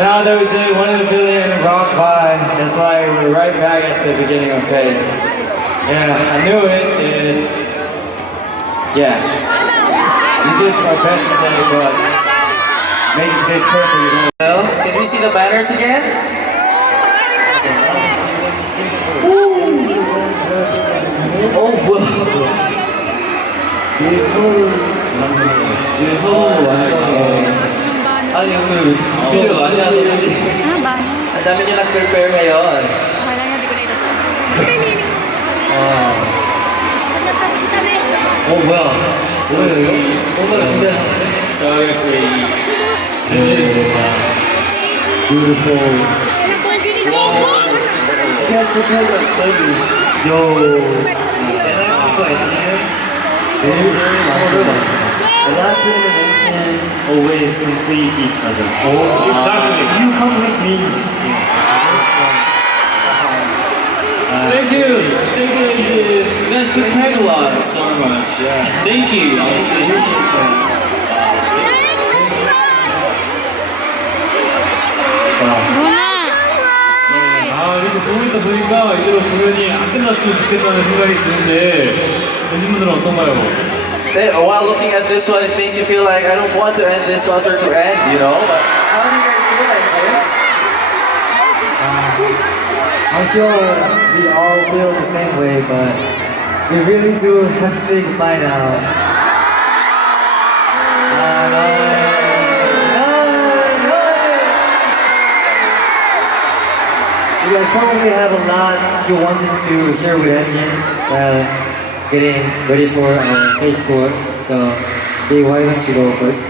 Now that we did 1 rock vibe, that's why we're right back at the beginning of phase. Yeah, I knew it. It's yeah. We did our best today, but make this phase perfect. You know. Well, can we see the banners again? Oh, wow. Ay, yung video, ang dami ang dami niya nag-prepare ngayon. Wala nga, di ko na ito. Oh, well. 뭔가를 준비하셨는데? Seriously. Beautiful. You guys prepared to explain this. Yo. 이거 엔지는 Very Latin and Indian always complete each other. Oh, exactly. You complete me. Thank you. Thank you. You guys prepared a lot so much. Yeah. Thank you. Honestly. 이렇게 보고 있다 보니까 이대로 공연이 안 끝났으면 좋겠다는 생각이 드는데 연진분들은 어떤가요? While looking at this one, it makes you feel like I don't want to end this concert to end, you know? But how do you guys feel like this? I'm sure we all feel the same way, but we really do have to say goodbye now. You guys probably have a lot you wanted to share with Engine, getting ready for our fake tour. So, Jay, why don't you go first?